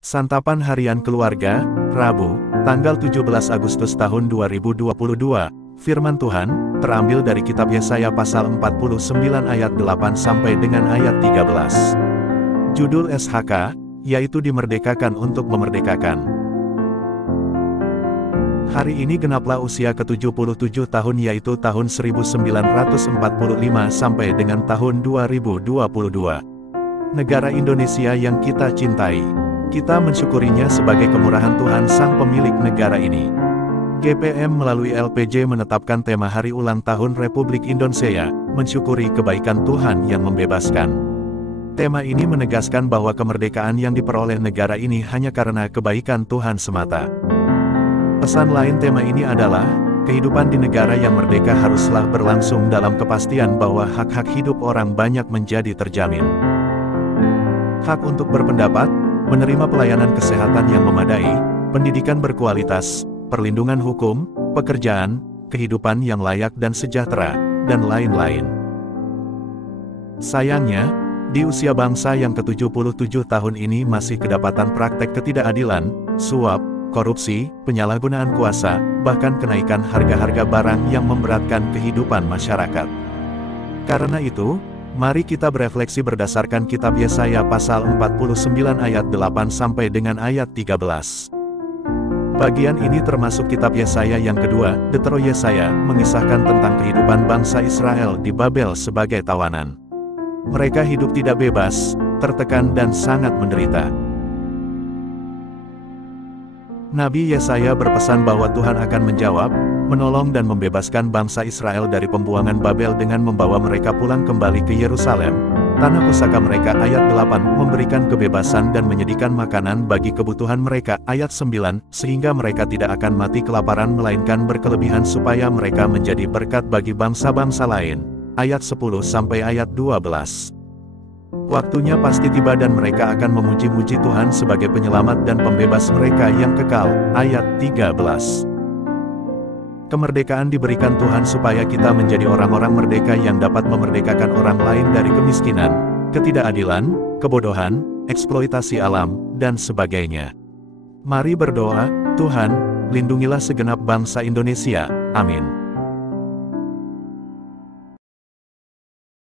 Santapan Harian Keluarga, Rabu, tanggal 17 Agustus tahun 2022, firman Tuhan, terambil dari kitab Yesaya pasal 49 ayat 8 sampai dengan ayat 13. Judul SHK, yaitu dimerdekakan untuk memerdekakan. Hari ini genaplah usia ke-77 tahun yaitu tahun 1945 sampai dengan tahun 2022. Negara Indonesia yang kita cintai. Kita mensyukurinya sebagai kemurahan Tuhan Sang Pemilik negara ini. GPM melalui LPJ menetapkan tema Hari Ulang Tahun Republik Indonesia, mensyukuri kebaikan Tuhan yang membebaskan. Tema ini menegaskan bahwa kemerdekaan yang diperoleh negara ini hanya karena kebaikan Tuhan semata. Pesan lain tema ini adalah, kehidupan di negara yang merdeka haruslah berlangsung dalam kepastian bahwa hak-hak hidup orang banyak menjadi terjamin. Hak untuk berpendapat, menerima pelayanan kesehatan yang memadai, pendidikan berkualitas, perlindungan hukum, pekerjaan, kehidupan yang layak dan sejahtera, dan lain-lain. Sayangnya, di usia bangsa yang ke-77 tahun ini masih kedapatan praktek ketidakadilan, suap, korupsi, penyalahgunaan kuasa, bahkan kenaikan harga-harga barang yang memberatkan kehidupan masyarakat. Karena itu, mari kita berefleksi berdasarkan kitab Yesaya pasal 49 ayat 8 sampai dengan ayat 13. Bagian ini termasuk kitab Yesaya yang kedua, Deutero Yesaya, mengisahkan tentang kehidupan bangsa Israel di Babel sebagai tawanan. Mereka hidup tidak bebas, tertekan dan sangat menderita. Nabi Yesaya berpesan bahwa Tuhan akan menjawab, menolong dan membebaskan bangsa Israel dari pembuangan Babel dengan membawa mereka pulang kembali ke Yerusalem, tanah pusaka mereka. Ayat 8, memberikan kebebasan dan menyediakan makanan bagi kebutuhan mereka. Ayat 9, sehingga mereka tidak akan mati kelaparan melainkan berkelebihan supaya mereka menjadi berkat bagi bangsa-bangsa lain. Ayat 10 sampai ayat 12. Waktunya pasti tiba dan mereka akan memuji-muji Tuhan sebagai penyelamat dan pembebas mereka yang kekal. Ayat 13. Kemerdekaan diberikan Tuhan supaya kita menjadi orang-orang merdeka yang dapat memerdekakan orang lain dari kemiskinan, ketidakadilan, kebodohan, eksploitasi alam, dan sebagainya. Mari berdoa, Tuhan, lindungilah segenap bangsa Indonesia. Amin.